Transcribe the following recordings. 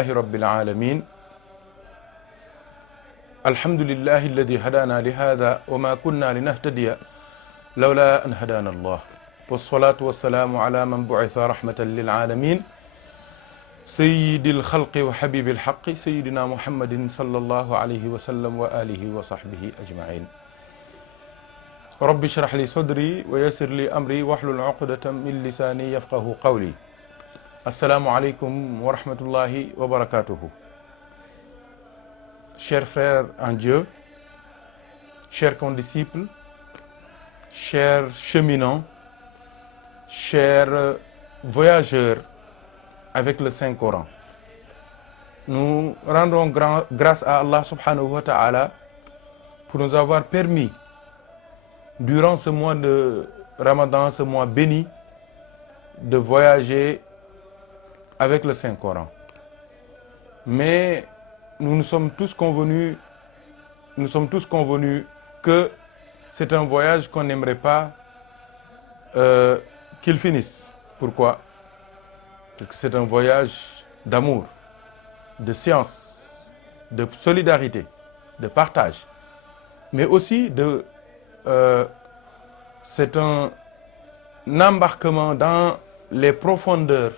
لله رب العالمين الحمد لله الذي هدانا لهذا وما كنا لنهتدي لولا أن هدانا الله والصلاة والسلام على من بعث رحمة للعالمين سيد الخلق وحبيب الحق سيدنا محمد صلى الله عليه وسلم وآله وصحبه أجمعين رب اشرح لي صدري ويسر لي أمري واحلل عقدة من لساني يفقه قولي السلام عليكم ورحمة الله وبركاته. Chers frères en Dieu, chers condisciples, chers cheminants, chers voyageurs avec le Saint-Coran, nous rendons grâce à Allah subhanahu wa ta'ala pour nous avoir permis, durant ce mois de Ramadan, ce mois béni, de voyager avec le Saint-Coran. Mais nous sommes tous convenus que c'est un voyage qu'on n'aimerait pas qu'il finisse. Pourquoi? Parce que c'est un voyage d'amour, de science, de solidarité, de partage. Mais aussi c'est un embarquement dans les profondeurs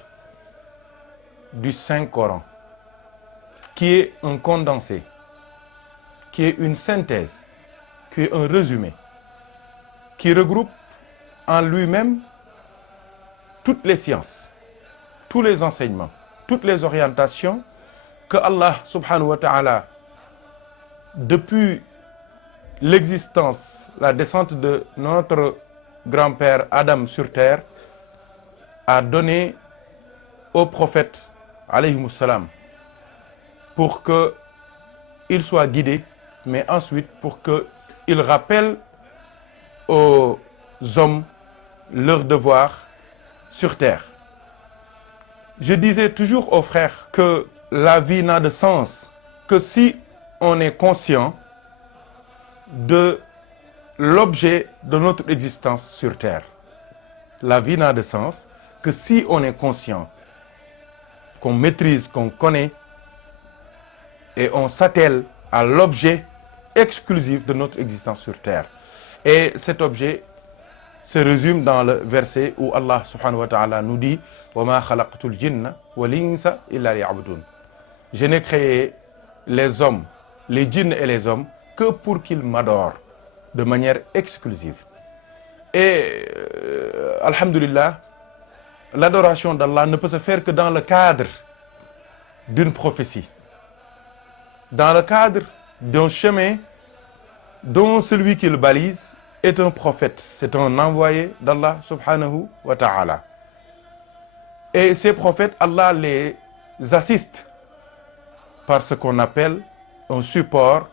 du Saint-Coran, qui est un condensé, qui est une synthèse, qui est un résumé, qui regroupe en lui-même toutes les sciences, tous les enseignements, toutes les orientations que Allah subhanahu wa ta'ala, depuis l'existence, la descente de notre grand-père Adam sur terre, a donné aux prophètes alayhimus salam, pour qu'ils soient guidés, mais ensuite pour qu'ils rappellent aux hommes leur devoir sur terre. Je disais toujours aux frères que la vie n'a de sens que si on est conscient de l'objet de notre existence sur terre. La vie n'a de sens que si on est conscient, qu'on maîtrise, qu'on connaît, et on s'attelle à l'objet exclusif de notre existence sur terre. Et cet objet se résume dans le verset où Allah subhanahu wa ta'ala nous dit وَمَا خَلَقْتُ الْجِنَّ وَالْإِنسَ إِلَّا لِيَعْبُدُونَ. Je n'ai créé les hommes, les djinns et les hommes que pour qu'ils m'adorent de manière exclusive. Et alhamdulillah, l'adoration d'Allah ne peut se faire que dans le cadre d'une prophétie, dans le cadre d'un chemin dont celui qui le balise est un prophète, c'est un envoyé d'Allah subhanahu wa ta'ala. Et ces prophètes, Allah les assiste par ce qu'on appelle un support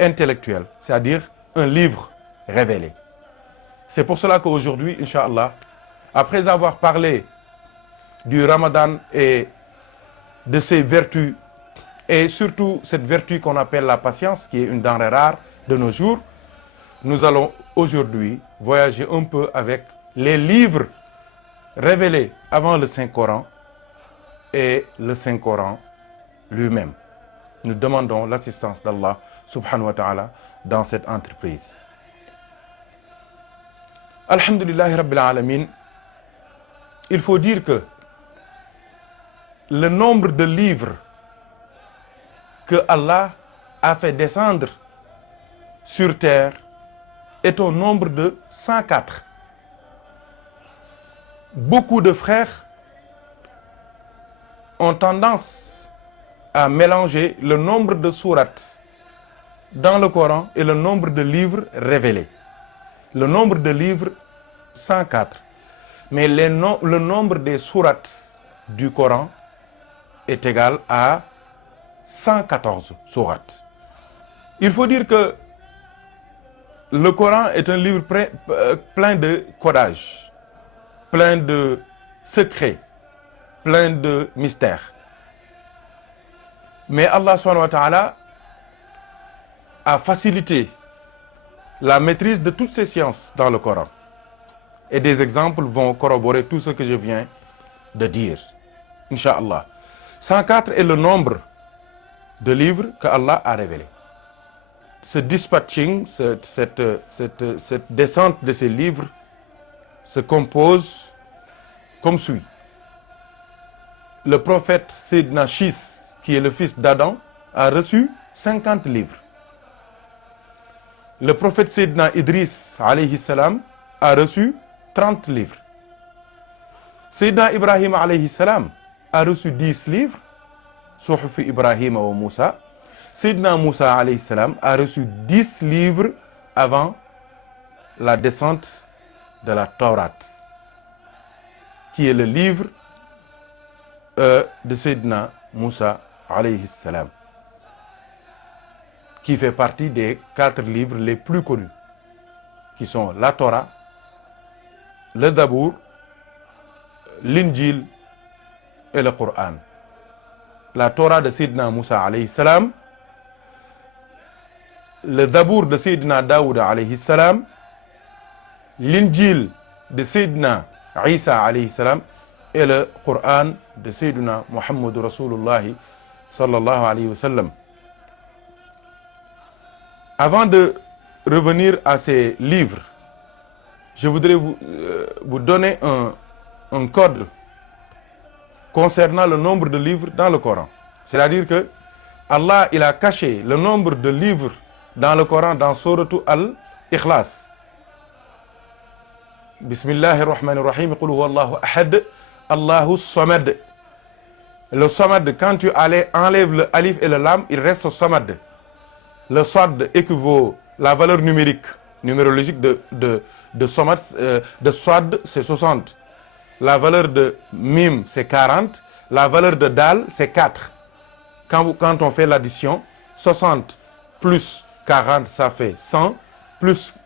intellectuel, c'est-à-dire un livre révélé. C'est pour cela qu'aujourd'hui, Inch'Allah, après avoir parlé du Ramadan et de ses vertus, et surtout cette vertu qu'on appelle la patience, qui est une denrée rare de nos jours, nous allons aujourd'hui voyager un peu avec les livres révélés avant le Saint-Coran et le Saint-Coran lui-même. Nous demandons l'assistance d'Allah subhanahu wa ta'ala dans cette entreprise. Alhamdulillahi Rabbil Alamin, il faut dire que le nombre de livres que Allah a fait descendre sur terre est au nombre de 104. Beaucoup de frères ont tendance à mélanger le nombre de sourates dans le Coran et le nombre de livres révélés. Le nombre de livres, 104. Mais le nombre des sourates du Coran est égal à 114 sourates. Il faut dire que le Coran est un livre plein de codages, plein de secrets, plein de mystères. Mais Allah subhanahu wa ta'ala a facilité la maîtrise de toutes ces sciences dans le Coran. Et des exemples vont corroborer tout ce que je viens de dire, Inch'Allah. 104 est le nombre de livres que Allah a révélés. Ce dispatching, cette descente de ces livres se compose comme suit. Le prophète Sayyidina Shis, qui est le fils d'Adam, a reçu 50 livres. Le prophète Sayyidina Idris, alayhi salam, a reçu 30 livres. Sayyidina Ibrahim, alayhi salam, a reçu 10 livres, Suhuf Ibrahim wa Moussa. Sayyidina Moussa, alayhi salam, a reçu 10 livres avant la descente de la Torah, qui est le livre de Sayyidina Moussa, alayhi salam, qui fait partie des 4 livres les plus connus, qui sont la Torah, le Dabour, l'Injil et le Coran. La Torah de Sayyidina Moussa, alayhi salam, le Dabour de Sayyidina Daoud, alayhi salam, l'Injil de Sayyidina Isa, alayhi salam, et le Coran de Sayyidina Muhammad Rasulullah sallallahu alayhi wa sallam. Avant de revenir à ces livres, je voudrais vous donner un code concernant le nombre de livres dans le Coran. C'est-à-dire que Allah, il a caché le nombre de livres dans le Coran dans Sourate Al-Ikhlas. Bismillahir Rahmanir Rahim, Qul huwallahu ahad, Allahu samad. Le samad, quand tu enlèves le alif et le lam, il reste samad. Le sad équivaut la valeur numérologique de samad, de sad, c'est 60. La valeur de mim, c'est 40. La valeur de dal, c'est 4. Quand on fait l'addition, 60 plus 40, ça fait 100. Plus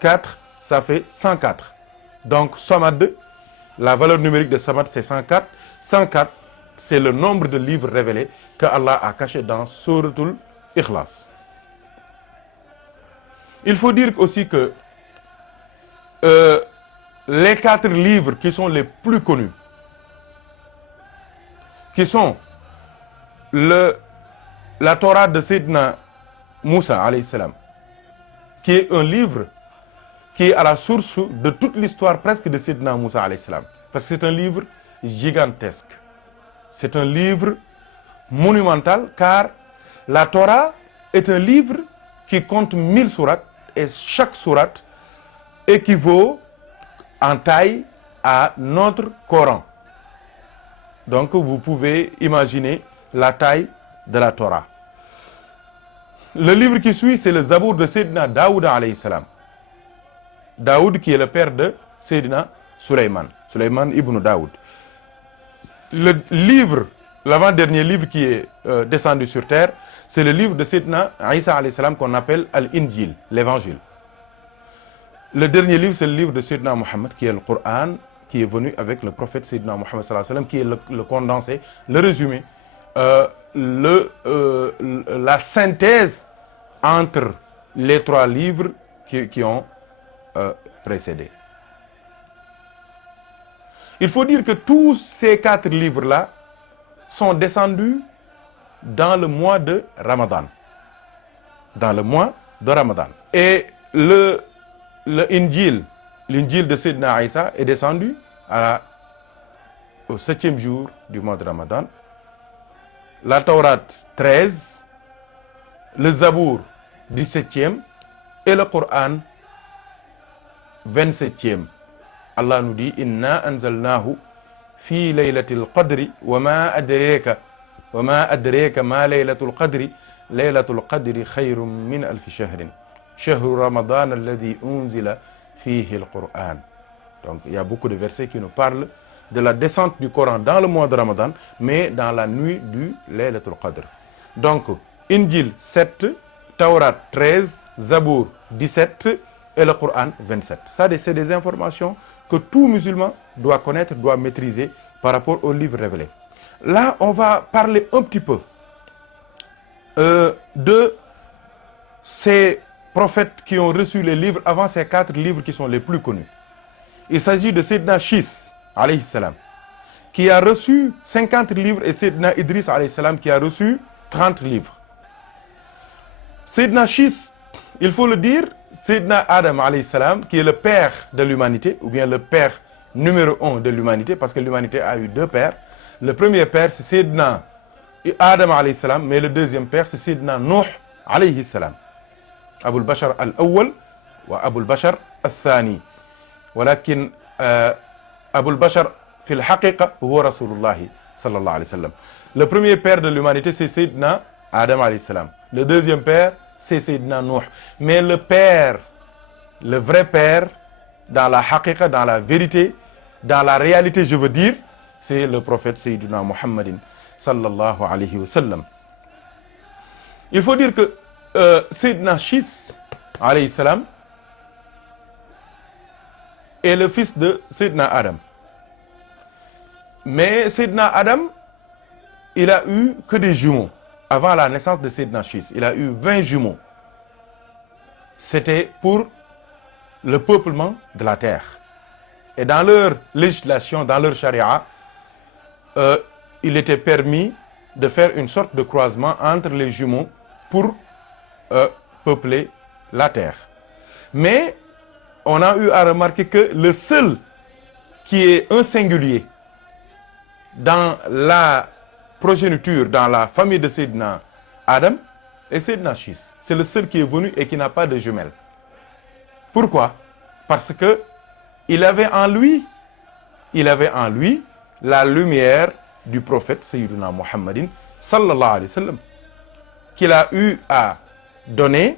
4, ça fait 104. Donc, samad, la valeur numérique de samad, c'est 104. 104, c'est le nombre de livres révélés que Allah a caché dans Souratul Ikhlas. Il faut dire aussi que les 4 livres qui sont les plus connus, qui sont la Torah de Sayyidina Moussa, alayhi salam, qui est un livre qui est à la source de toute l'histoire presque de Sayyidina Moussa, alayhi salam. Parce que c'est un livre gigantesque. C'est un livre monumental, car la Torah est un livre qui compte 1000 sourates, et chaque sourate équivaut en taille à notre Coran. Donc vous pouvez imaginer la taille de la Torah. Le livre qui suit, c'est le Zabour de Sayyidina Daoud, alayhi salam. Daoud qui est le père de Sayyidina Sulaiman ibn Daoud. Le livre, l'avant-dernier livre qui est descendu sur terre, c'est le livre de Sayyidina Isa, alayhi salam, qu'on appelle Al-Injil, l'évangile. Le dernier livre, c'est le livre de Sayyidina Muhammad, qui est le Coran, qui est venu avec le prophète Sayyidina Muhammad sallallahu alayhi wa sallam, qui est le condensé, le résumé, la synthèse entre les 3 livres qui ont précédé. Il faut dire que tous ces 4 livres-là sont descendus dans le mois de Ramadan. Dans le mois de Ramadan. Et l'Injil de Sayyidina Isa est descendu au 7e jour du mois de Ramadan. La Torah 13, le Zabour 17e et le Coran 27e. Allah nous dit inna anzalnahu fi laylatil qadri wa ma adraka ma laylatul qadri khayrun min alf shahrin shahru ramadan alladhi unzila fihi al-Qur'an. Donc il y a beaucoup de versets qui nous parlent de la descente du Coran dans le mois de Ramadan, mais dans la nuit du Laylatul Qadr. Donc Injil 7, Taurat 13, Zabour 17 et le Coran 27. Ça, c'est des informations que tout musulman doit connaître, doit maîtriser par rapport aux livres révélés. Là, on va parler un petit peu de ces prophètes qui ont reçu les livres avant ces 4 livres qui sont les plus connus. Il s'agit de Sayyidina Shis, alayhi salam, qui a reçu 50 livres et Sayyidina Idriss alayhi salam qui a reçu 30 livres. Sayyidina Shis, il faut le dire, Sayyidina Adam alayhi salam, qui est le père de l'humanité, ou bien le père numéro 1 de l'humanité, parce que l'humanité a eu deux pères. Le premier père, c'est Sayyidina Adam alayhi salam, mais le deuxième père, c'est Sayyidina Nuh alayhi salam. Abul Bashar al-Awwal wa Abul Bashar al-Thani. ولكن Abul Bashar في الحقيقة هو رسول الله صلى الله عليه وسلم. Le premier père de l'humanité, c'est Sayyidina Adam alayhi salam. Le deuxième père, c'est Sayyidina Nuh. Mais le père, le vrai père, dans la haqiqa, dans la vérité, dans la réalité, je veux dire, c'est le prophète Sayyidina Muhammadin sallallahu alayhi wa sallam. Il faut dire que Sayyidina Shis alayhi salam est le fils de Sayyidina Adam. Mais Sayyidina Adam, il a eu que des jumeaux. Avant la naissance de Sayyidina Shis, il a eu 20 jumeaux. C'était pour le peuplement de la terre. Et dans leur législation, dans leur charia, il était permis de faire une sorte de croisement entre les jumeaux pour peupler la terre. Mais on a eu à remarquer que le seul qui est un singulier dans la progéniture, dans la famille de Sayyidina Adam, est Sayyidina Shis. C'est le seul qui est venu et qui n'a pas de jumelles. Pourquoi? Parce que il avait en lui la lumière du prophète Sayyidina Muhammadin sallallahu alayhi wa sallam, qu'il a eu à donner,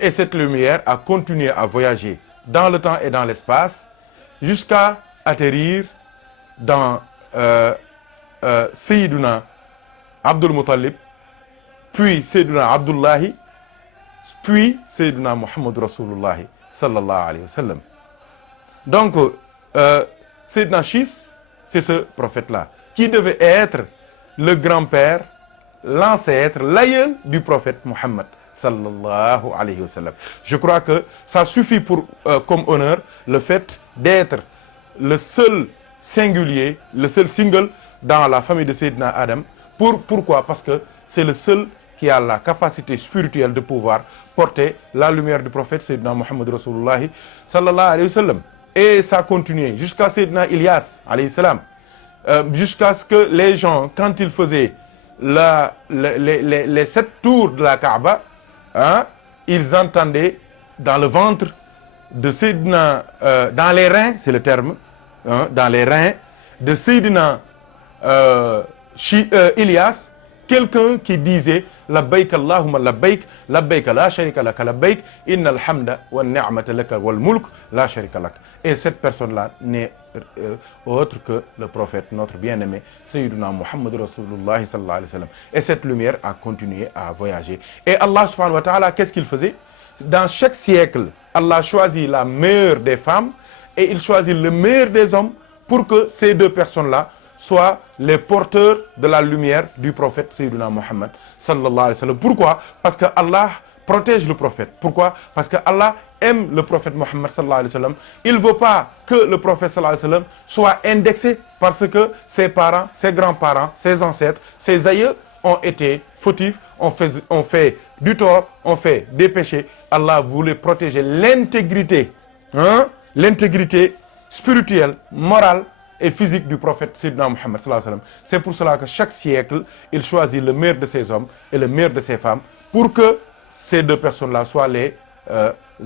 et cette lumière a continué à voyager dans le temps et dans l'espace jusqu'à atterrir dans Sayyidina Abdul Muttalib, puis Sayyidina Abdullahi, puis Sayyidina Muhammad Rasulullah sallallahu alayhi wa sallam. Donc, Sayyidina Shis, c'est ce prophète-là, qui devait être le grand-père, l'ancêtre, l'aïeul du prophète Muhammad sallallahu alayhi wa sallam. Je crois que ça suffit pour, comme honneur, le fait d'être le seul singulier, le seul single dans la famille de Sayyidina Adam. Pourquoi? Parce que c'est le seul qui a la capacité spirituelle de pouvoir porter la lumière du prophète Sayyidina Muhammad Rasulullah sallallahu alayhi wa sallam. Et ça a continué jusqu'à Sayyidina Ilyas alayhi salam, jusqu'à ce que les gens, quand ils faisaient les 7 tours de la Kaaba, hein, ils entendaient dans le ventre de Sayyidina, dans les reins, c'est le terme, hein, dans les reins de Sayyidina Ilyas, quelqu'un qui disait labbaik Allahumma labbaik, labbaik la sharika lak, labbaik, innal hamda wa ni'mata laka wal mulk la sharika lak. Et cette personne-là n'est autre que le prophète, notre bien-aimé, Sayyidina Muhammad Rasulullah sallallahu alayhi wa sallam. Et cette lumière a continué à voyager. Et Allah subhanahu wa ta'ala, qu'est-ce qu'il faisait? Dans chaque siècle, Allah choisit la meilleure des femmes et il choisit le meilleur des hommes pour que ces deux personnes-là soient les porteurs de la lumière du prophète Sayyidina Muhammad sallallahu alayhi wa sallam. Pourquoi? Parce que Allah protège le prophète. Pourquoi? Parce que Allah aime le prophète Muhammad sallallahu alayhi wa sallam. Il ne veut pas que le prophète sallallahu alayhi wa sallam soit indexé parce que ses parents, ses grands-parents, ses ancêtres, ses aïeux ont été fautifs, ont fait du tort, ont fait des péchés. Allah voulait protéger l'intégrité, hein, l'intégrité spirituelle, morale et physique du prophète Sayyidina Muhammad sallallahu alayhi wa sallam. C'est pour cela que chaque siècle, il choisit le meilleur de ses hommes et le meilleur de ses femmes pour que ces deux personnes-là soient les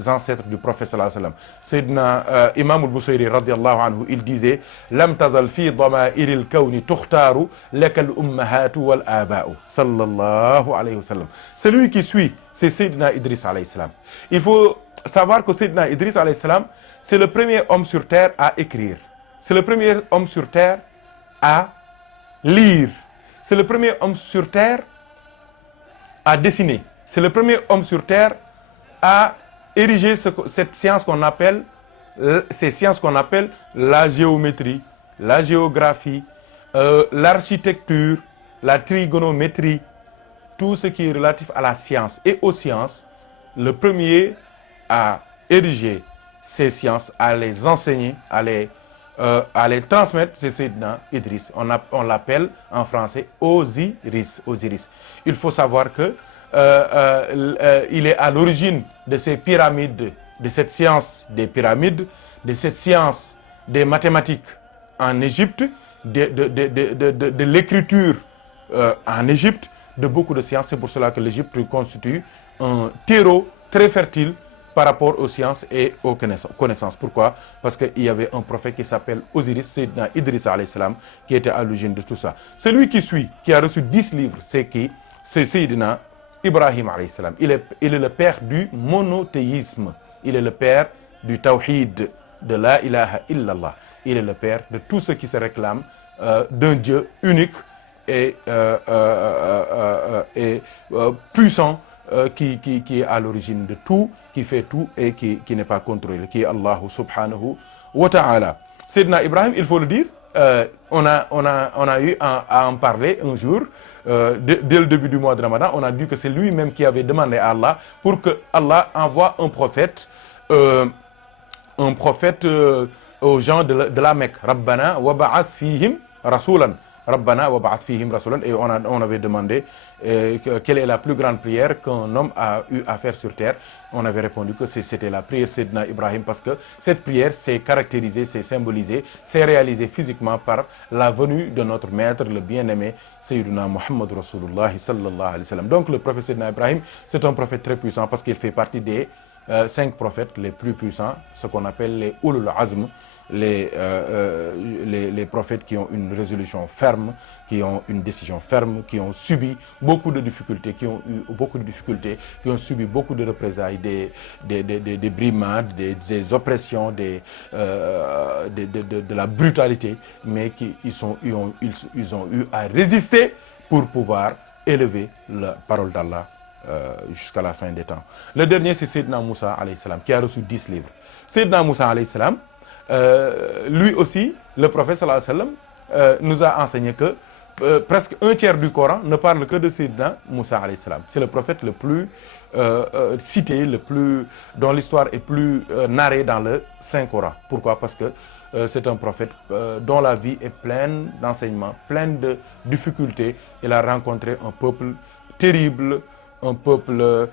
ancêtres du prophète sallallahu alayhi wa sallam. Sayyidina Imam al-Busayri radiyallahu anhu, il disait lam tazal fi dama'iril kawni tukhtaru lakal ummahatu wal aba'u sallallahu alayhi wa sallam. Celui qui suit, c'est Sayyidina Idriss alayhi salam. Il faut savoir que Sayyidina Idriss alayhi salam, c'est le premier homme sur terre à écrire. C'est le premier homme sur terre à lire. C'est le premier homme sur terre à dessiner. C'est le premier homme sur terre à ériger cette science qu'on appelle, ces sciences qu'on appelle la géométrie, la géographie, l'architecture, la trigonométrie, tout ce qui est relatif à la science et aux sciences. Le premier à ériger ces sciences, à les enseigner, à les à les transmettre, c'est Sayyidina Idriss. On l'appelle en français Osiris. Il faut savoir que il est à l'origine de ces pyramides, de cette science des pyramides, de cette science des mathématiques en Égypte, de l'écriture en Égypte, de beaucoup de sciences. C'est pour cela que l'Égypte constitue un terreau très fertile par rapport aux sciences et aux connaissances. Pourquoi? Parce qu'il y avait un prophète qui s'appelle Osiris, Sayyidina Idriss alayhi salam, qui était à l'origine de tout ça. Celui qui suit, qui a reçu 10 livres, c'est qui? C'est Sayyidina Ibrahim alayhi salam. Il est le père du monothéisme. Il est le père du tawhid, de la ilaha illallah. Il est le père de tout ce qui se réclame d'un Dieu unique et puissant, qui est à l'origine de tout, qui fait tout et qui n'est pas contrôlé, qui est Allah subhanahu wa ta'ala. Sayyidina Ibrahim, il faut le dire, on a eu à en parler un jour, dès le début du mois de Ramadan. On a dit que c'est lui-même qui avait demandé à Allah pour que Allah envoie un prophète aux gens de la Mecque. Rabbana wa ba'ath fihim rasulan. Rabbana wa ba'ath fihim rasulan. Et on avait demandé quelle est la plus grande prière qu'un homme a eu à faire sur terre. On avait répondu que c'était la prière Sayyidina Ibrahim, parce que cette prière s'est caractérisée, s'est symbolisée, s'est réalisée physiquement par la venue de notre maître, le bien-aimé Sayyidina Muhammad Rasulullah sallallahu alayhi wa sallam. Donc le prophète Sayyidina Ibrahim, c'est un prophète très puissant parce qu'il fait partie des 5 prophètes les plus puissants, ce qu'on appelle les Ulul Azm, les prophètes qui ont une résolution ferme, qui ont une décision ferme, qui ont subi beaucoup de difficultés, qui ont subi beaucoup de représailles, des brimades, des oppressions, de la brutalité, mais ils ont eu à résister pour pouvoir élever la parole d'Allah jusqu'à la fin des temps. Le dernier, c'est Sayyidina Moussa alayhi salam, qui a reçu 10 livres. Sayyidina Moussa alayhi salam, lui aussi, le prophète sallallahu alayhi wa sallam, nous a enseigné que presque un tiers du Coran ne parle que de Sayyidina Moussa alayhi salam. C'est le prophète le plus cité, dont l'histoire est plus narrée dans le Saint-Coran. Pourquoi? Parce que c'est un prophète dont la vie est pleine d'enseignements, pleine de difficultés. Il a rencontré un peuple terrible, un peuple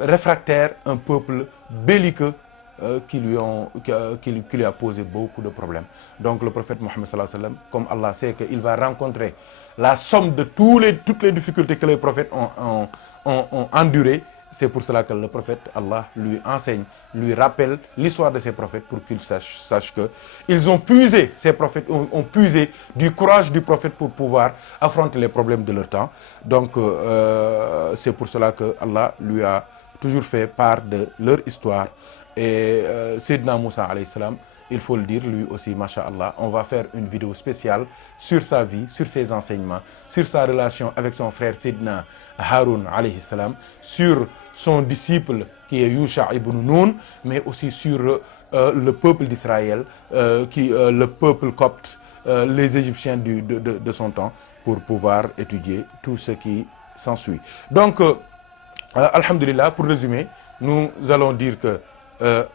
réfractaire, un peuple belliqueux, qui lui a posé beaucoup de problèmes. Donc le prophète Mohammed sallallahu alayhi wa sallam, comme Allah sait qu'il va rencontrer la somme de toutes les difficultés que les prophètes ont endurées, c'est pour cela que le prophète, Allah lui enseigne, lui rappelle l'histoire de ces prophètes pour qu'ils sachent que ils ont puisé, ces prophètes ont puisé du courage du prophète pour pouvoir affronter les problèmes de leur temps. Donc c'est pour cela que Allah lui a toujours fait part de leur histoire. Et Sayyidina Moussa alayhi salam, il faut le dire, lui aussi, masha'Allah, on va faire une vidéo spéciale sur sa vie, sur ses enseignements, sur sa relation avec son frère Sayyidina Haroun alayhi salam, sur son disciple qui est Yusha ibn Nun, mais aussi sur le peuple d'Israël, le peuple copte, les Égyptiens de son temps, pour pouvoir étudier tout ce qui s'ensuit. Donc, alhamdulillah, pour résumer, nous allons dire que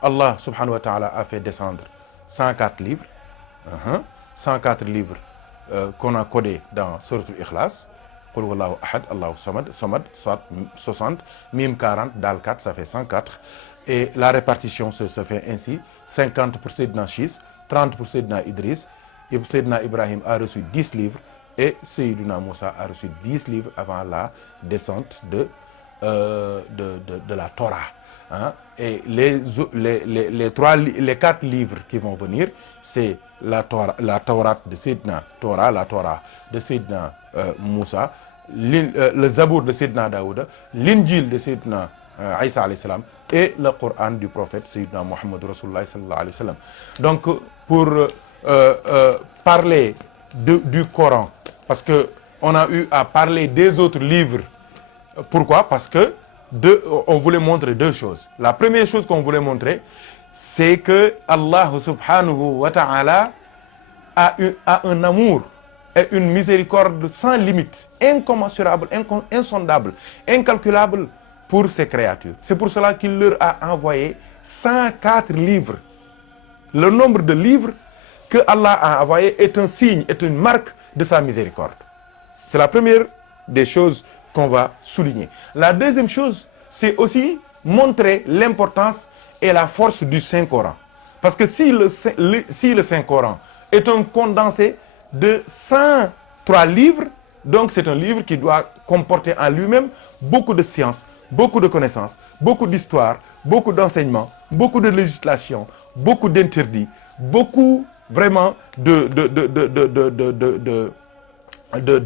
Allah subhanahu wa ta'ala a fait descendre 104 livres, 104 livres qu'on a codés dans Surat al-Ikhlas, Qul huwallahu ahad, Allahu samad, 60, Mim 40, Dal 4, ça fait 104. Et la répartition se fait ainsi: 50 pour Sayyidina Shis, 30 pour Sayyidina Idriss, et Sayyidina Ibrahim a reçu 10 livres, et Sayyidina Moussa a reçu 10 livres avant la descente de la Torah. Hein? Et les 4 livres qui vont venir, c'est la Torah de Sayyidina Moussa, le Zabour de Sayyidina Daouda, l'Injil de Sayyidina Isa alayhi salam, et le Coran du prophète Sayyidina Muhammad Rasulullah sallallahu alayhi wa sallam. Donc pour parler du Coran, parce que on a eu à parler des autres livres. Pourquoi? Parce que on voulait montrer 2 choses. La première chose qu'on voulait montrer, c'est que Allah subhanahu wa ta'ala a un amour et une miséricorde sans limite, incommensurable, insondable, incalculable pour ses créatures. C'est pour cela qu'il leur a envoyé 104 livres. Le nombre de livres que Allah a envoyé est un signe, est une marque de sa miséricorde. C'est la première des choses qu'on va souligner. La deuxième chose, c'est aussi montrer l'importance et la force du Saint-Coran. Parce que si le Saint-Coran est un condensé de 103 livres, donc c'est un livre qui doit comporter en lui-même beaucoup de sciences, beaucoup de connaissances, beaucoup d'histoire, beaucoup d'enseignements, beaucoup de législation, beaucoup d'interdits, beaucoup vraiment de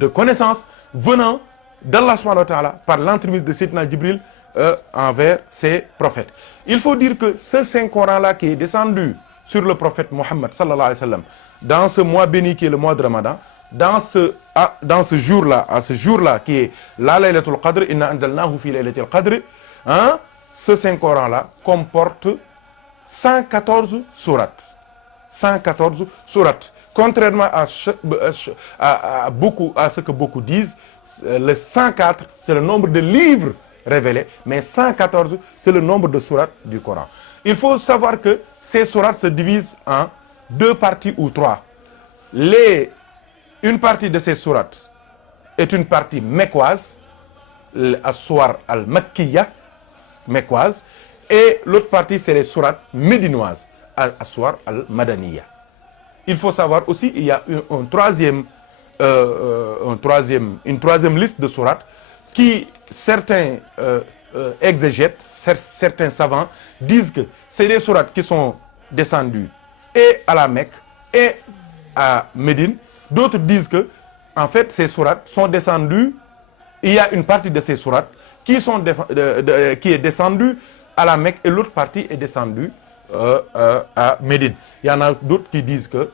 connaissances venant d'Allah subhanahu wa ta'ala par l'entremise de Sayyidina Jibril envers ses prophètes. Il faut dire que ce Saint-Coran-là qui est descendu sur le prophète Mohammed sallallahu alayhi wa sallam dans ce mois béni qui est le mois de Ramadan, dans ce jour-là qui est la Laylatul Qadr, inna anzalnahu fi Laylatil Qadr, hein, ce Saint-Coran-là comporte 114 sourates. 114 sourates. Contrairement à ce que beaucoup disent, le 104, c'est le nombre de livres révélés, mais 114, c'est le nombre de sourates du Coran. Il faut savoir que ces sourates se divisent en 2 parties ou 3. Une partie de ces sourates est une partie mecquoise, as-suwar al-makkiyya, mecquoise, et l'autre partie, c'est les sourates médinoises, as-suwar al-madaniyya. Il faut savoir aussi, il y a une troisième liste de sourates qui certains exégètes, certains savants disent que c'est des sourates qui sont descendues et à la Mecque et à Médine. D'autres disent que, en fait, ces sourates sont descendues. Il y a une partie de ces sourates qui est descendue à la Mecque et l'autre partie est descendue à Médine. Il y en a d'autres qui disent que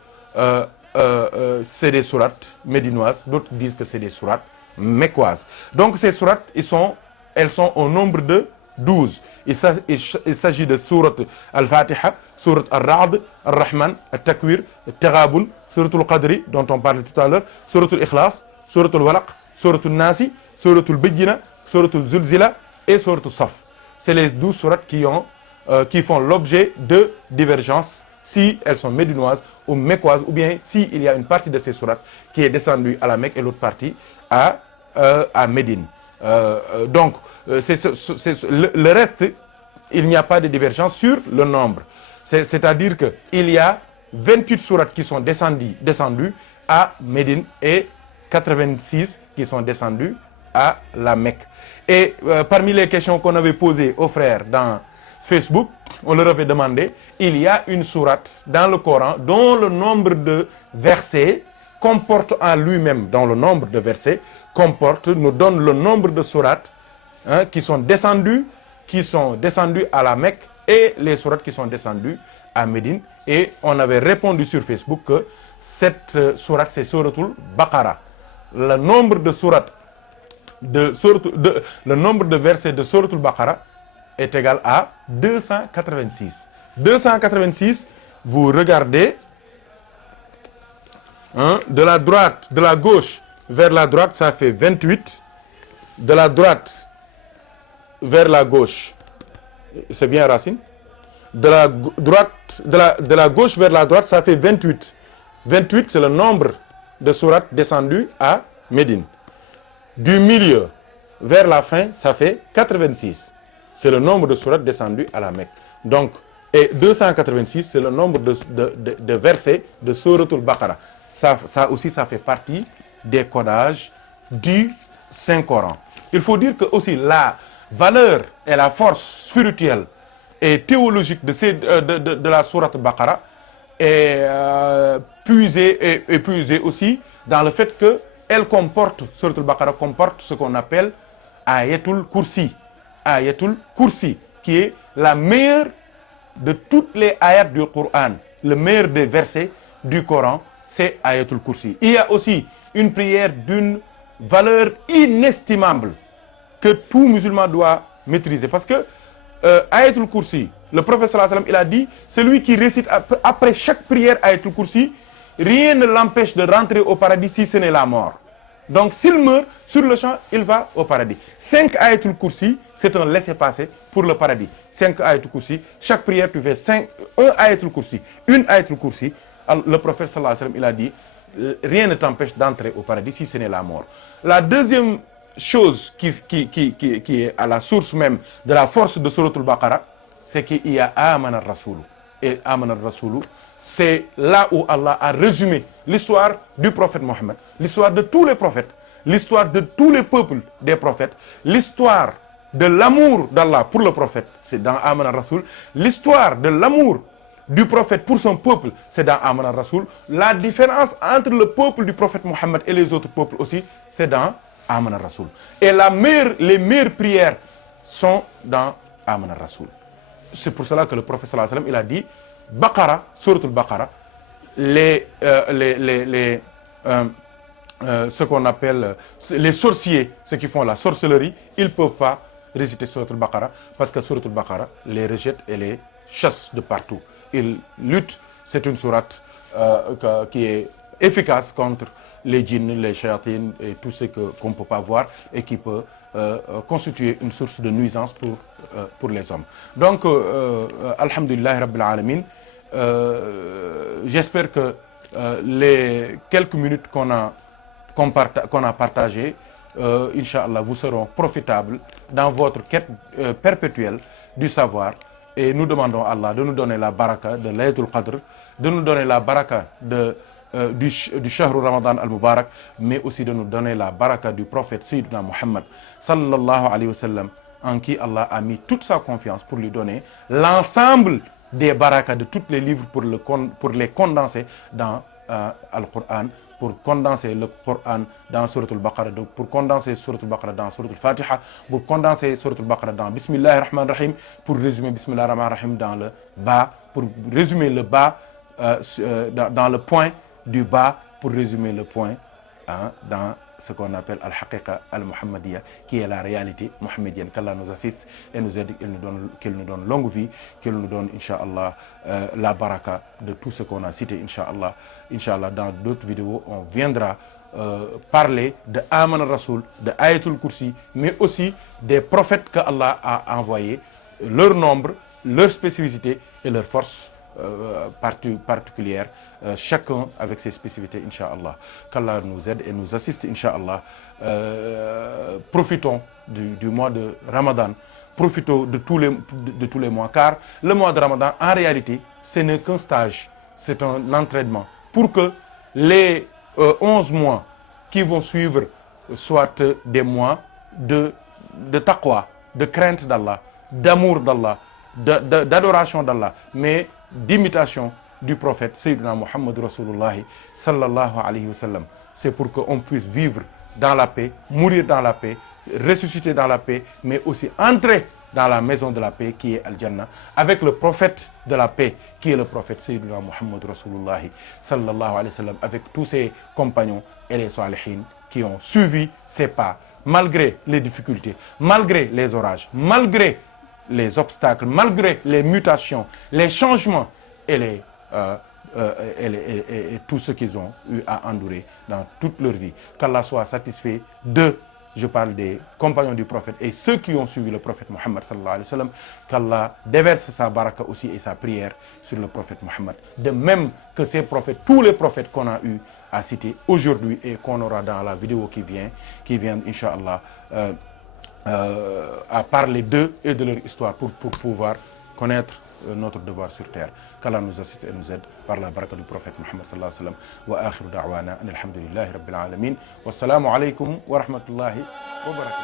c'est des sourates médinoises, d'autres disent que c'est des sourates mecquoises. Donc ces sourates, elles sont au nombre de 12. Il s'agit de sourate Al-Fatiha, sourate Al-Ra'd, Al-Rahman, Al-Takwir, Al-Taghabun, sourate Al-Qadri, dont on parlait tout à l'heure, sourate Al-Ikhlas, sourate Al-Walaq, sourate Al-Nasi, sourate Al-Bayyina, sourate Al-Zulzila et sourate Al-Saf. C'est les 12 sourates qui font l'objet de divergences, si elles sont médinoises ou mecquoises, ou bien s'il y a une partie de ces sourates qui est descendue à la Mecque et l'autre partie à Médine. Donc, le reste, il n'y a pas de divergence sur le nombre. C'est-à-dire qu'il y a 28 sourates qui sont descendues à Médine et 86 qui sont descendues à la Mecque. Et parmi les questions qu'on avait posées aux frères dans Facebook, on leur avait demandé, il y a une sourate dans le Coran dont le nombre de versets comporte en lui-même, dans le nombre de versets, nous donne le nombre de sourates qui sont descendues à la Mecque et les sourates qui sont descendues à Médine. Et on avait répondu sur Facebook que cette sourate, c'est Suratul Baqara. Le nombre de versets de Suratul Baqara est égal à 286. 286, vous regardez, de la gauche vers la droite, ça fait 28. De la droite vers la gauche, c'est bien Racine? De la gauche vers la droite, ça fait 28. 28, c'est le nombre de sourates descendues à Médine. Du milieu vers la fin, ça fait 86. C'est le nombre de sourates descendues à la Mecque. Donc, et 286, c'est le nombre de versets de Suratul Baqara. Ça aussi, ça fait partie des codages du Saint-Coran. Il faut dire que aussi la valeur et la force spirituelle et théologique de la Sourate Baqara est puisée aussi dans le fait que Suratul Baqara comporte ce qu'on appelle Ayatul Kursi. Ayatul Kursi, qui est la meilleure de toutes les ayats du Coran, le meilleur des versets du Coran, c'est Ayatul Kursi. Il y a aussi une prière d'une valeur inestimable que tout musulman doit maîtriser. Parce que Ayatul Kursi, le prophète sallallahu alayhi wa sallam, il a dit, celui qui récite après chaque prière Ayatul Kursi, rien ne l'empêche de rentrer au paradis si ce n'est la mort. Donc s'il meurt, sur le champ, il va au paradis. 5 Ayatul Kursi, c'est un laissez-passer pour le paradis. 5 Ayatul Kursi, chaque prière tu fais 1 Ayatul Kursi, une Ayatul Kursi. le prophète sallallahu alayhi wa sallam, il a dit rien ne t'empêche d'entrer au paradis si ce n'est la mort. La deuxième chose qui est à la source même de la force de Souratul Baqara, c'est qu'il y a Aman al-Rasoul. Et Aman al-Rasoul, c'est là où Allah a résumé l'histoire du prophète Mohammed, l'histoire de tous les prophètes, l'histoire de tous les peuples des prophètes, l'histoire de l'amour d'Allah pour le prophète, c'est dans Aman al-Rasoul, l'histoire de l'amour du prophète pour son peuple, c'est dans Aman al-Rasoul, la différence entre le peuple du prophète Mohammed et les autres peuples aussi, c'est dans Aman al-Rasoul. Et les meilleures prières sont dans Aman al-Rasoul. C'est pour cela que le prophète sallallahu alayhi wa sallam, il a dit Baqara, Souratul Baqara, ce qu'on appelle les sorciers, ceux qui font la sorcellerie, ils ne peuvent pas réciter Souratul Baqara parce que Souratul Baqara les rejette et les chasse de partout. Ils luttent, c'est une sourate qui est efficace contre les djinns, les shayatines et tout ce qu'on ne peut pas voir et qui peut constituer une source de nuisance pour les hommes. Donc, alhamdulillah rabbil alamin, j'espère que les quelques minutes qu'on a partagées, Inch'Allah, vous seront profitables dans votre quête perpétuelle du savoir. Et nous demandons à Allah de nous donner la baraka de Laylatul Qadr, de nous donner la baraka du Shahru Ramadan al-Mubarak, mais aussi de nous donner la baraka du prophète Sayyidina Muhammad sallallahu alayhi wa sallam, en qui Allah a mis toute sa confiance pour lui donner l'ensemble des barakas de tous les livres pour les condenser dans Al-Qur'an, pour condenser le Coran dans Souratul Baqara, pour condenser Souratul Baqara dans Souratul Fatiha, pour condenser Souratul Baqara dans Bismillahir Rahmanir Rahim, pour résumer Bismillahir Rahmanir Rahim dans le bas, pour résumer le bas dans le point du bas, pour résumer le point dans ce qu'on appelle Al-Haqiqa Al-Muhammadiyya, qui est la réalité mohammedienne. Qu'Allah nous assiste et nous aide, qu'il nous donne longue vie, qu'il nous donne, Inch'Allah, la baraka de tout ce qu'on a cité, Inch'Allah. Inch'Allah, dans d'autres vidéos, on viendra parler de Aman al-Rasoul, de Ayatul Kursi, mais aussi des prophètes que Allah a envoyés, leur nombre, leur spécificité et leur force particulière, chacun avec ses spécificités, Inch'Allah. Qu'Allah nous aide et nous assiste, Inch'Allah. Profitons du mois de Ramadan, profitons de tous les mois, car le mois de Ramadan, en réalité, ce n'est qu'un stage, c'est un entraînement, pour que les 11 mois qui vont suivre soient des mois de taqwa, de crainte d'Allah, d'amour d'Allah, d'adoration d'Allah, mais d'imitation du prophète Sayyidina Muhammad Rasulullah sallallahu alayhi wa sallam. C'est pour qu'on puisse vivre dans la paix, mourir dans la paix, ressusciter dans la paix, mais aussi entrer dans la maison de la paix qui est Al-Jannah, avec le prophète de la paix qui est le prophète Sayyidina Muhammad Rasulullah sallallahu alayhi wa sallam, avec tous ses compagnons et les salihin qui ont suivi ses pas, malgré les difficultés, malgré les orages, malgré les obstacles, malgré les mutations, les changements et tout ce qu'ils ont eu à endurer dans toute leur vie. Qu'Allah soit satisfait d'eux, je parle des compagnons du prophète et ceux qui ont suivi le prophète Mohammed sallallahu alayhi wa sallam, qu'Allah déverse sa baraka aussi et sa prière sur le prophète Mohammed. De même que ces prophètes, tous les prophètes qu'on a eu à citer aujourd'hui et qu'on aura dans la vidéo qui vient, Inch'Allah, à parler d'eux et de leur histoire pour pouvoir connaître notre devoir sur terre. Qu'Allah nous assiste et nous aide par la baraka du prophète Muhammad sallallahu alayhi wa sallam. Wa akhiru da'wana alhamdulillahi rabbil alamin. Wassalamu alaykum wa rahmatullahi wa barakatuh.